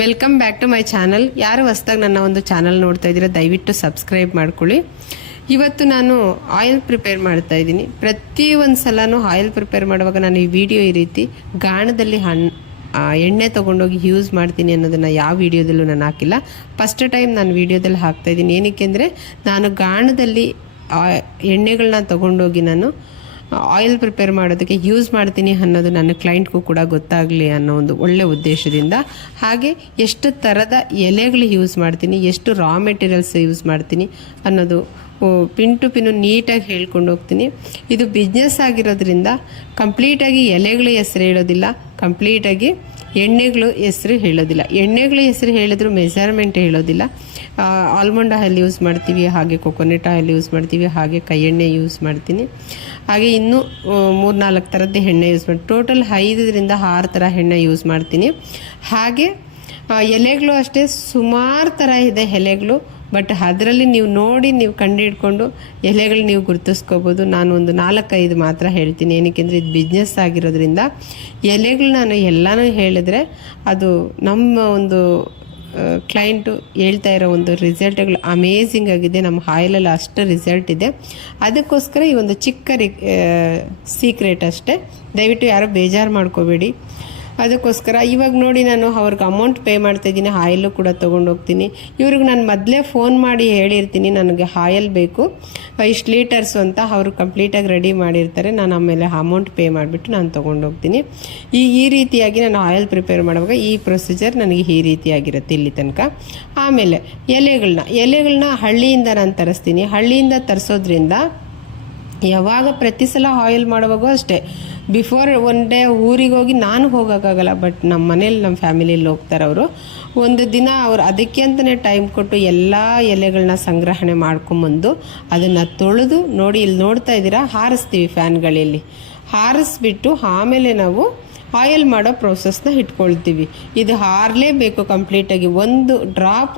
Welcome back to my channel. ಯಾರು ಹೊಸದಾಗಿ ನನ್ನ ಒಂದು ಚಾನಲ್ ನೋಡ್ತಾ ಇದ್ದೀರಾ ದಯವಿಟ್ಟು ಸಬ್ಸ್ಕ್ರೈಬ್ ಮಾಡ್ಕೊಳ್ಳಿ. ಇವತ್ತು ನಾನು ಆಯಿಲ್ ಪ್ರಿಪೇರ್ ಮಾಡ್ತಾ ಇದ್ದೀನಿ. ಪ್ರತಿ ಒಂದು ಸಲನೂ ಆಯಿಲ್ ಪ್ರಿಪೇರ್ ಮಾಡುವಾಗ ನಾನು ಈ ವಿಡಿಯೋ ಈ ರೀತಿ ಗಾಣದಲ್ಲಿ ಎಣ್ಣೆ ತೊಗೊಂಡೋಗಿ ಯೂಸ್ ಮಾಡ್ತೀನಿ ಅನ್ನೋದನ್ನು ಯಾವ ವಿಡಿಯೋದಲ್ಲೂ ನಾನು ಹಾಕಿಲ್ಲ. ಫಸ್ಟ್ ಟೈಮ್ ನಾನು ವಿಡಿಯೋದಲ್ಲಿ ಹಾಕ್ತಾಯಿದ್ದೀನಿ. ಏನಕ್ಕೆ ಅಂದರೆ ನಾನು ಗಾಣದಲ್ಲಿ ಎಣ್ಣೆಗಳನ್ನ ತೊಗೊಂಡೋಗಿ ನಾನು ಆಯಿಲ್ ಪ್ರಿಪೇರ್ ಮಾಡೋದಕ್ಕೆ ಯೂಸ್ ಮಾಡ್ತೀನಿ ಅನ್ನೋದು ನನ್ನ ಕ್ಲೈಂಟ್ಗೂ ಕೂಡ ಗೊತ್ತಾಗಲಿ ಅನ್ನೋ ಒಂದು ಒಳ್ಳೆ ಉದ್ದೇಶದಿಂದ. ಹಾಗೆ ಎಷ್ಟು ಥರದ ಎಲೆಗಳು ಯೂಸ್ ಮಾಡ್ತೀನಿ, ಎಷ್ಟು ರಾ ಮೆಟೀರಿಯಲ್ಸ್ ಯೂಸ್ ಮಾಡ್ತೀನಿ ಅನ್ನೋದು ಪಿನ್ ಟು ಪಿನ್ನು ನೀಟಾಗಿ ಹೇಳ್ಕೊಂಡು ಹೋಗ್ತೀನಿ. ಇದು ಬಿಸ್ನೆಸ್ ಆಗಿರೋದ್ರಿಂದ ಕಂಪ್ಲೀಟಾಗಿ ಎಲೆಗಳ ಹೆಸರು ಹೇಳೋದಿಲ್ಲ, ಕಂಪ್ಲೀಟಾಗಿ ಎಣ್ಣೆಗಳು ಹೆಸರು ಹೇಳೋದಿಲ್ಲ. ಎಣ್ಣೆಗಳ ಹೆಸರು ಹೇಳಿದ್ರು ಮೆಜರ್ಮೆಂಟ್ ಹೇಳೋದಿಲ್ಲ. ಆಲ್ಮಂಡ್ ಆಯಿಲ್ ಯೂಸ್ ಮಾಡ್ತೀವಿ, ಹಾಗೆ ಕೊಕೊನೆಟ್ ಆಯಿಲ್ ಯೂಸ್ ಮಾಡ್ತೀವಿ, ಹಾಗೆ ಕೈ ಎಣ್ಣೆ ಯೂಸ್ ಮಾಡ್ತೀನಿ, ಹಾಗೆ ಇನ್ನೂ 3-4 ಥರದ್ದು ಎಣ್ಣೆ ಯೂಸ್ ಮಾಡ್ತೀನಿ. ಟೋಟಲ್ 5ರಿಂದ 6 ಥರ ಎಣ್ಣೆ ಯೂಸ್ ಮಾಡ್ತೀನಿ. ಹಾಗೆ ಎಲೆಗಳು ಅಷ್ಟೇ ಸುಮಾರು ಥರ ಇದೆ ಎಲೆಗಳು. ಬಟ್ ಅದರಲ್ಲಿ ನೀವು ನೋಡಿ ನೀವು ಕಂಡುಹಿಡ್ಕೊಂಡು ಎಲೆಗಳು ನೀವು ಗುರುತಿಸ್ಕೋಬೋದು. ನಾನು ಒಂದು 4-5 ಮಾತ್ರ ಹೇಳ್ತೀನಿ. ಏನಕ್ಕೆಂದರೆ ಇದು ಬಿಸ್ನೆಸ್ ಆಗಿರೋದ್ರಿಂದ ಎಲೆಗಳು ನಾನು ಎಲ್ಲನೂ ಹೇಳಿದ್ರೆ ಅದು ನಮ್ಮ ಒಂದು ಕ್ಲೈಂಟು ಹೇಳ್ತಾ ಇರೋ ಒಂದು ರಿಸಲ್ಟ್ಗಳು ಅಮೇಝಿಂಗ್ ಆಗಿದೆ. ನಮ್ಮ ಆಯಿಲಲ್ಲಿ ಅಷ್ಟು ರಿಸಲ್ಟ್ ಇದೆ. ಅದಕ್ಕೋಸ್ಕರ ಈ ಒಂದು ಚಿಕ್ಕ ಸೀಕ್ರೆಟ್ ಅಷ್ಟೇ. ದಯವಿಟ್ಟು ಯಾರೋ ಬೇಜಾರು ಮಾಡ್ಕೋಬೇಡಿ. ಅದಕ್ಕೋಸ್ಕರ ಇವಾಗ ನೋಡಿ ನಾನು ಅವ್ರಿಗೆ ಅಮೌಂಟ್ ಪೇ ಮಾಡ್ತಾಯಿದ್ದೀನಿ, ಆಯಿಲು ಕೂಡ ತೊಗೊಂಡೋಗ್ತೀನಿ. ಇವ್ರಿಗೆ ನಾನು ಮೊದಲೇ ಫೋನ್ ಮಾಡಿ ಹೇಳಿರ್ತೀನಿ ನನಗೆ ಆಯಿಲ್ ಬೇಕು ಇಷ್ಟು ಲೀಟರ್ಸು ಅಂತ. ಅವರು ಕಂಪ್ಲೀಟಾಗಿ ರೆಡಿ ಮಾಡಿರ್ತಾರೆ. ನಾನು ಆಮೇಲೆ ಅಮೌಂಟ್ ಪೇ ಮಾಡಿಬಿಟ್ಟು ನಾನು ತೊಗೊಂಡೋಗ್ತೀನಿ. ಈ ರೀತಿಯಾಗಿ ನಾನು ಆಯಿಲ್ ಪ್ರಿಪೇರ್ ಮಾಡುವಾಗ ಈ ಪ್ರೊಸೀಜರ್ ನನಗೆ ಈ ರೀತಿಯಾಗಿರುತ್ತೆ ಇಲ್ಲಿ ತನಕ. ಆಮೇಲೆ ಎಲೆಗಳನ್ನ ಹಳ್ಳಿಯಿಂದ ನಾನು ತರಿಸ್ತೀನಿ. ಹಳ್ಳಿಯಿಂದ ತರಿಸೋದ್ರಿಂದ ಯಾವಾಗ ಪ್ರತಿ ಸಲ ಆಯಿಲ್ ಮಾಡುವಾಗೂ ಅಷ್ಟೇ, ಬಿಫೋರ್ ಒನ್ ಡೇ ಊರಿಗೆ ಹೋಗಿ ನಾನು ಹೋಗೋಕ್ಕಾಗಲ್ಲ, ಬಟ್ ನಮ್ಮ ಮನೇಲಿ ನಮ್ಮ ಫ್ಯಾಮಿಲಿಯಲ್ಲಿ ಹೋಗ್ತಾರೆ ಅವರು. ಒಂದು ದಿನ ಅವ್ರು ಅದಕ್ಕೆ ಅಂತಲೇ ಟೈಮ್ ಕೊಟ್ಟು ಎಲ್ಲ ಎಲೆಗಳನ್ನ ಸಂಗ್ರಹಣೆ ಮಾಡ್ಕೊಂಬಂದು ಅದನ್ನು ತೊಳೆದು ನೋಡಿ ಇಲ್ಲಿ ನೋಡ್ತಾ ಇದ್ದೀರಾ ಹಾರಿಸ್ತೀವಿ ಫ್ಯಾನ್ಗಳಲ್ಲಿ. ಹಾರಿಸ್ಬಿಟ್ಟು ಆಮೇಲೆ ನಾವು ಆಯಿಲ್ ಮಾಡೋ ಪ್ರೋಸೆಸ್ನ ಇಟ್ಕೊಳ್ತೀವಿ. ಇದು ಹಾರಲೇಬೇಕು ಕಂಪ್ಲೀಟಾಗಿ. ಒಂದು ಡ್ರಾಪ್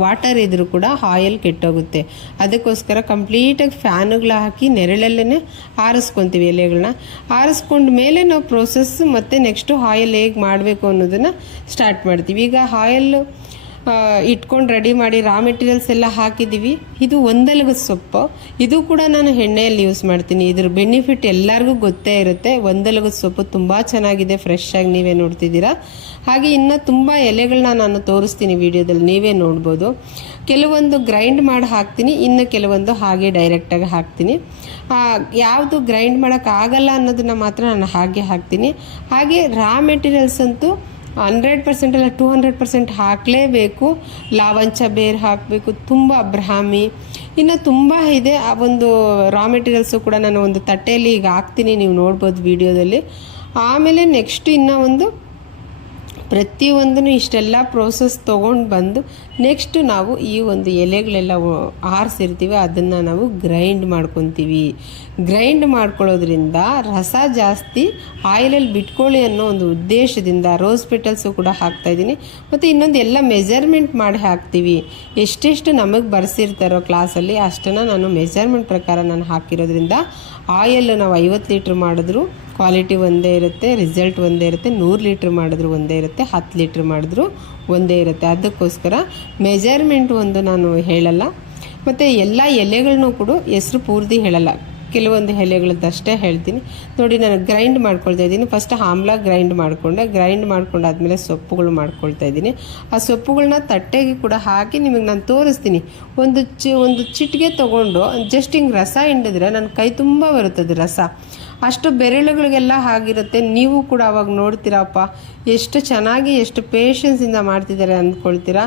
ವಾಟರ್ ಇದ್ರೂ ಕೂಡ ಆಯಿಲ್ ಕೆಟ್ಟೋಗುತ್ತೆ. ಅದಕ್ಕೋಸ್ಕರ ಕಂಪ್ಲೀಟಾಗಿ ಫ್ಯಾನುಗಳು ಹಾಕಿ ನೆರಳಲ್ಲೇ ಆರಿಸ್ಕೊತೀವಿ ಎಲೆಗಳನ್ನ. ಆರಿಸ್ಕೊಂಡ ಮೇಲೆ ನಾವು ಪ್ರೋಸೆಸ್ ಮತ್ತು ನೆಕ್ಸ್ಟು ಆಯಿಲ್ ಹೇಗೆ ಮಾಡಬೇಕು ಅನ್ನೋದನ್ನು ಸ್ಟಾರ್ಟ್ ಮಾಡ್ತೀವಿ. ಈಗ ಆಯಿಲ್ ಇಟ್ಕೊಂಡು ರೆಡಿ ಮಾಡಿ ರಾ ಮೆಟೀರಿಯಲ್ಸ್ ಎಲ್ಲ ಹಾಕಿದ್ದೀವಿ. ಇದು ಒಂದೆಲಗದ ಸೊಪ್ಪು. ಇದು ಕೂಡ ನಾನು ಎಣ್ಣೆಯಲ್ಲಿ ಯೂಸ್ ಮಾಡ್ತೀನಿ. ಇದ್ರ ಬೆನಿಫಿಟ್ ಎಲ್ಲರಿಗೂ ಗೊತ್ತೇ ಇರುತ್ತೆ. ಒಂದೆಲಗದ ಸೊಪ್ಪು ತುಂಬ ಚೆನ್ನಾಗಿದೆ, ಫ್ರೆಶ್ ಆಗಿ ನೀವೇ ನೋಡ್ತಿದ್ದೀರಾ. ಹಾಗೆ ಇನ್ನು ತುಂಬ ಎಲೆಗಳನ್ನ ನಾನು ತೋರಿಸ್ತೀನಿ ವಿಡಿಯೋದಲ್ಲಿ, ನೀವೇ ನೋಡ್ಬೋದು. ಕೆಲವೊಂದು ಗ್ರೈಂಡ್ ಮಾಡಿ ಹಾಕ್ತೀನಿ, ಇನ್ನು ಕೆಲವೊಂದು ಹಾಗೆ ಡೈರೆಕ್ಟಾಗಿ ಹಾಕ್ತೀನಿ. ಯಾವುದು ಗ್ರೈಂಡ್ ಮಾಡೋಕ್ಕಾಗಲ್ಲ ಅನ್ನೋದನ್ನು ಮಾತ್ರ ನಾನು ಹಾಗೆ ಹಾಕ್ತೀನಿ. ಹಾಗೆ ರಾ ಮೆಟೀರಿಯಲ್ಸ್ ಅಂತೂ 100% ಅಲ್ಲ 200% ಹಾಕಲೇಬೇಕು. ಲಾವಂಚ ಬೇರು ಹಾಕಬೇಕು, ತುಂಬ ಬ್ರಾಹ್ಮಿ, ಇನ್ನು ತುಂಬ ಇದೆ. ಆ ಒಂದು ರಾ ಮೆಟೀರಿಯಲ್ಸು ಕೂಡ ನಾನು ಒಂದು ತಟ್ಟೆಯಲ್ಲಿ ಈಗ ಹಾಕ್ತೀನಿ, ನೀವು ನೋಡ್ಬೋದು ವಿಡಿಯೋದಲ್ಲಿ. ಆಮೇಲೆ ನೆಕ್ಸ್ಟ್ ಇನ್ನೂ ಒಂದು ಪ್ರತಿಯೊಂದನ್ನು ಇಷ್ಟೆಲ್ಲ ಪ್ರೋಸೆಸ್ ತೊಗೊಂಡು ಬಂದು ನೆಕ್ಸ್ಟ್ ನಾವು ಈ ಒಂದು ಎಲೆಗಳೆಲ್ಲ ಆರಿಸಿರ್ತೀವಿ, ಅದನ್ನು ನಾವು ಗ್ರೈಂಡ್ ಮಾಡ್ಕೊತೀವಿ. ಗ್ರೈಂಡ್ ಮಾಡ್ಕೊಳ್ಳೋದ್ರಿಂದ ರಸ ಜಾಸ್ತಿ ಆಯಿಲಲ್ಲಿ ಬಿಟ್ಕೊಳ್ಳಿ ಅನ್ನೋ ಒಂದು ಉದ್ದೇಶದಿಂದ ರೋಸ್ ಪೆಟಲ್ಸು ಕೂಡ ಹಾಕ್ತಾಯಿದ್ದೀನಿ. ಮತ್ತು ಇನ್ನೊಂದು ಎಲ್ಲ ಮೆಜರ್ಮೆಂಟ್ ಮಾಡಿ ಹಾಕ್ತೀವಿ. ಎಷ್ಟೆಷ್ಟು ನಮಗೆ ಬರೆಸಿರ್ತಾರೋ ಕ್ಲಾಸಲ್ಲಿ ಅಷ್ಟನ್ನು ನಾನು ಮೆಜರ್ಮೆಂಟ್ ಪ್ರಕಾರ ನಾನು ಹಾಕಿರೋದ್ರಿಂದ ಆಯಿಲ್ ನಾವು 50 ಲೀಟ್ರ್ ಮಾಡಿದ್ರು ಕ್ವಾಲಿಟಿ ಒಂದೇ ಇರುತ್ತೆ, ರಿಸಲ್ಟ್ ಒಂದೇ ಇರುತ್ತೆ. 100 ಲೀಟ್ರ್ ಮಾಡಿದ್ರು ಒಂದೇ ಇರುತ್ತೆ, 10 ಲೀಟ್ರ್ ಮಾಡಿದ್ರು ಒಂದೇ ಇರುತ್ತೆ. ಅದಕ್ಕೋಸ್ಕರ ಮೆಜರ್ಮೆಂಟ್ ಒಂದು ನಾನು ಹೇಳಲ್ಲ. ಮತ್ತು ಎಲ್ಲ ಎಲೆಗಳನ್ನೂ ಕೂಡ ಹೆಸರು ಪೂರ್ತಿ ಹೇಳಲ್ಲ, ಕೆಲವೊಂದು ಎಲೆಗಳದ್ದಷ್ಟೇ ಹೇಳ್ತೀನಿ. ನೋಡಿ ನಾನು ಗ್ರೈಂಡ್ ಮಾಡ್ಕೊಳ್ತಾ ಇದ್ದೀನಿ. ಫಸ್ಟ್ ಆಮ್ಲ ಗ್ರೈಂಡ್ ಮಾಡ್ಕೊಂಡಾದ್ಮೇಲೆ ಸೊಪ್ಪುಗಳು ಮಾಡ್ಕೊಳ್ತಾ ಇದ್ದೀನಿ. ಆ ಸೊಪ್ಪುಗಳನ್ನ ತಟ್ಟೆಗೆ ಕೂಡ ಹಾಕಿ ನಿಮಗೆ ನಾನು ತೋರಿಸ್ತೀನಿ. ಒಂದು ಚಿಟಿಕೆ ತೊಗೊಂಡು ಜಸ್ಟ್ ಹಿಂಗೆ ರಸ ಹಿಂಡಿದ್ರೆ ನನ್ನ ಕೈ ತುಂಬ ಬರುತ್ತದೆ ರಸ. ಅಷ್ಟು ಬೆರಳುಗಳಿಗೆಲ್ಲ ಆಗಿರುತ್ತೆ. ನೀವು ಕೂಡ ಅವಾಗ ನೋಡ್ತೀರಪ್ಪ ಎಷ್ಟು ಚೆನ್ನಾಗಿ ಎಷ್ಟು ಪೇಷನ್ಸಿಂದ ಮಾಡ್ತಿದ್ದಾರೆ ಅಂದ್ಕೊಳ್ತೀರಾ.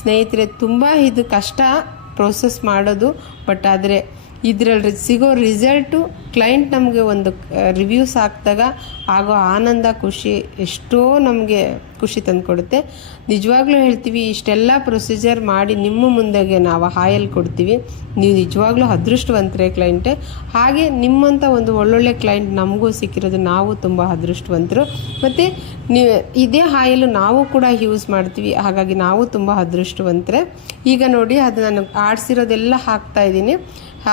ಸ್ನೇಹಿತರೆ, ತುಂಬ ಇದು ಕಷ್ಟ ಪ್ರೋಸೆಸ್ ಮಾಡೋದು. ಬಟ್ ಆದರೆ ಇದರಲ್ಲಿ ಸಿಗೋ ರಿಸಲ್ಟು ಕ್ಲೈಂಟ್ ನಮಗೆ ಒಂದು ರಿವ್ಯೂಸ್ ಹಾಕಿದಾಗ ಆಗೋ ಆನಂದ, ಖುಷಿ ಎಷ್ಟೋ ನಮಗೆ ಖುಷಿ ತಂದುಕೊಡುತ್ತೆ. ನಿಜವಾಗ್ಲೂ ಹೇಳ್ತೀವಿ, ಇಷ್ಟೆಲ್ಲ ಪ್ರೊಸೀಜರ್ ಮಾಡಿ ನಿಮ್ಮ ಮುಂದೆಗೆ ನಾವು ಆಯಿಲ್ ಕೊಡ್ತೀವಿ. ನೀವು ನಿಜವಾಗ್ಲೂ ಅದೃಷ್ಟವಂತರೇ ಕ್ಲೈಂಟೇ. ಹಾಗೆ ನಿಮ್ಮಂಥ ಒಂದು ಒಳ್ಳೊಳ್ಳೆ ಕ್ಲೈಂಟ್ ನಮಗೂ ಸಿಕ್ಕಿರೋದು ನಾವು ತುಂಬ ಅದೃಷ್ಟವಂತರು. ಮತ್ತು ನೀವು ಇದೇ ಆಯಿಲು ನಾವು ಕೂಡ ಯೂಸ್ ಮಾಡ್ತೀವಿ, ಹಾಗಾಗಿ ನಾವು ತುಂಬ ಅದೃಷ್ಟವಂತರೇ. ಈಗ ನೋಡಿ ಅದು ನಾನು ಆಡಿಸಿರೋದೆಲ್ಲ ಹಾಕ್ತಾಯಿದ್ದೀನಿ.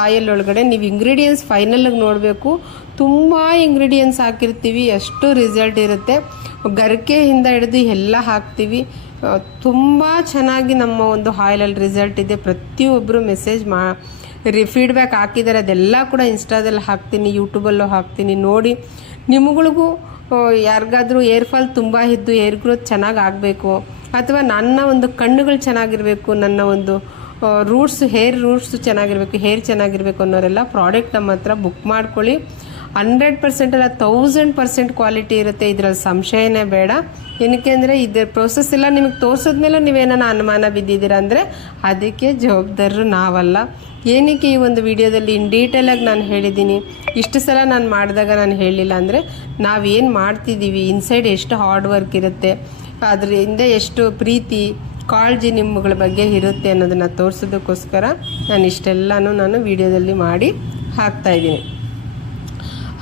ಆಯಿಲ್ ಒಳಗಡೆ ನೀವು ಇಂಗ್ರೀಡಿಯೆಂಟ್ಸ್ ಫೈನಲಾಗಿ ನೋಡಬೇಕು. ತುಂಬ ಇಂಗ್ರೀಡಿಯೆಂಟ್ಸ್ ಹಾಕಿರ್ತೀವಿ, ಎಷ್ಟು ರಿಸಲ್ಟ್ ಇರುತ್ತೆ. ಗರಿಕೆಯಿಂದ ಹಿಡಿದು ಎಲ್ಲ ಹಾಕ್ತೀವಿ. ತುಂಬ ಚೆನ್ನಾಗಿ ನಮ್ಮ ಒಂದು ಆಯಿಲಲ್ಲಿ ರಿಸಲ್ಟ್ ಇದೆ. ಪ್ರತಿಯೊಬ್ಬರು ಮೆಸೇಜ್ ಫೀಡ್ಬ್ಯಾಕ್ ಹಾಕಿದ್ದಾರೆ. ಅದೆಲ್ಲ ಕೂಡ ಇನ್ಸ್ಟಾದಲ್ಲಿ ಹಾಕ್ತೀನಿ, ಯೂಟ್ಯೂಬಲ್ಲೂ ಹಾಕ್ತೀನಿ. ನೋಡಿ ನಿಮ್ಗಳಿಗೂ ಯಾರಿಗಾದ್ರೂ ಏರ್ ಫಾಲ್ ತುಂಬ ಇದ್ದು ಏರ್ ಗ್ರೋತ್ ಚೆನ್ನಾಗಿ ಆಗಬೇಕು, ಅಥವಾ ನನ್ನ ಒಂದು ಕಣ್ಣುಗಳು ಚೆನ್ನಾಗಿರಬೇಕು, ನನ್ನ ಒಂದು ಹೇರ್ ರೂಟ್ಸು ಚೆನ್ನಾಗಿರಬೇಕು, ಹೇರ್ ಚೆನ್ನಾಗಿರಬೇಕು ಅನ್ನೋರೆಲ್ಲ ಪ್ರಾಡಕ್ಟ್ ನಮ್ಮ ಹತ್ರ ಬುಕ್ ಮಾಡ್ಕೊಳ್ಳಿ. 100% ಅಲ್ಲ 1000% ಕ್ವಾಲಿಟಿ ಇರುತ್ತೆ. ಇದರಲ್ಲಿ ಸಂಶಯನೇ ಬೇಡ. ಏನಕ್ಕೆ ಅಂದರೆ ಇದರ ಪ್ರೋಸೆಸ್ ಎಲ್ಲ ನಿಮಗೆ ತೋರಿಸಿದ್ಮೇಲೆ ನೀವೇನಾನ ಅನುಮಾನ ಬಿದ್ದಿದ್ದೀರಾ ಅಂದರೆ ಅದಕ್ಕೆ ಜವಾಬ್ದಾರರು ನಾವಲ್ಲ. ಏನಕ್ಕೆ ಈ ಒಂದು ವಿಡಿಯೋದಲ್ಲಿ ಇನ್ ಡೀಟೇಲಾಗಿ ನಾನು ಹೇಳಿದ್ದೀನಿ, ಇಷ್ಟು ಸಲ ನಾನು ಮಾಡಿದಾಗ ನಾನು ಹೇಳಿಲ್ಲ ಅಂದರೆ ನಾವೇನು ಮಾಡ್ತಿದ್ದೀವಿ, ಇನ್ಸೈಡ್ ಎಷ್ಟು ಹಾರ್ಡ್ ವರ್ಕ್ ಇರುತ್ತೆ, ಅದರಿಂದ ಎಷ್ಟು ಪ್ರೀತಿ ಕಾಳಜಿ ನಿಮ್ಮಗಳ ಬಗ್ಗೆ ಇರುತ್ತೆ ಅನ್ನೋದನ್ನು ತೋರಿಸೋದಕ್ಕೋಸ್ಕರ ನಾನು ಇಷ್ಟೆಲ್ಲನೂ ನಾನು ವಿಡಿಯೋದಲ್ಲಿ ಮಾಡಿ ಹಾಕ್ತಾಯಿದ್ದೀನಿ.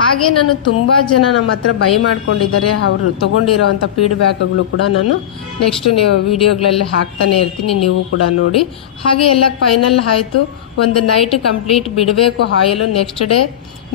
ಹಾಗೆ ನಾನು ತುಂಬ ಜನ ನಮ್ಮ ಹತ್ರ ಬೈ ಮಾಡ್ಕೊಂಡಿದ್ದಾರೆ. ಅವರು ತೊಗೊಂಡಿರೋವಂಥ ಫೀಡ್ಬ್ಯಾಕ್ಗಳು ಕೂಡ ನಾನು ನೆಕ್ಸ್ಟ್ ನೀವು ವೀಡಿಯೋಗಳಲ್ಲಿ ಹಾಕ್ತಾನೆ ಇರ್ತೀನಿ, ನೀವು ಕೂಡ ನೋಡಿ. ಹಾಗೆ ಎಲ್ಲ ಫೈನಲ್ ಆಯಿತು. ಒಂದು ನೈಟ್ ಕಂಪ್ಲೀಟ್ ಬಿಡಬೇಕು ಆಯಿಲು. ನೆಕ್ಸ್ಟ್ ಡೇ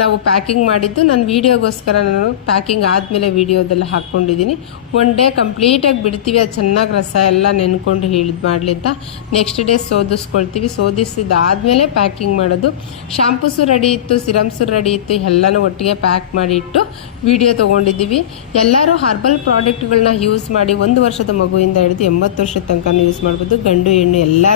ನಾವು ಪ್ಯಾಕಿಂಗ್ ಮಾಡಿದ್ದು ನಾನು ವೀಡಿಯೋಗೋಸ್ಕರ ನಾನು ಪ್ಯಾಕಿಂಗ್ ಆದಮೇಲೆ ವೀಡಿಯೋದೆಲ್ಲ ಹಾಕ್ಕೊಂಡಿದ್ದೀನಿ. ಒನ್ ಡೇ ಕಂಪ್ಲೀಟಾಗಿ ಬಿಡ್ತೀವಿ, ಅದು ಚೆನ್ನಾಗಿ ರಸ ಎಲ್ಲ ನೆನ್ಕೊಂಡು ಮಾಡಲಿ ಅಂತ. ನೆಕ್ಸ್ಟ್ ಡೇ ಸೋದಿಸ್ಕೊಳ್ತೀವಿ. ಸೋದಿಸಿದಾದಮೇಲೆ ಪ್ಯಾಕಿಂಗ್ ಮಾಡೋದು. ಶಾಂಪೂಸು ರೆಡಿ ಇತ್ತು, ಸಿರಮ್ಸು ರೆಡಿ ಇತ್ತು, ಎಲ್ಲನೂ ಒಟ್ಟಿಗೆ ಪ್ಯಾಕ್ ಮಾಡಿಟ್ಟು ವೀಡಿಯೋ ತೊಗೊಂಡಿದ್ದೀವಿ. ಎಲ್ಲರೂ ಹರ್ಬಲ್ ಪ್ರಾಡಕ್ಟ್ಗಳನ್ನ ಯೂಸ್ ಮಾಡಿ 1 ವರ್ಷದ ಮಗುವಿಂದ ಹಿಡಿದು 80 ವರ್ಷದ ತನಕ ಯೂಸ್ ಮಾಡ್ಬೋದು. ಗಂಡು ಹೆಣ್ಣು ಎಲ್ಲ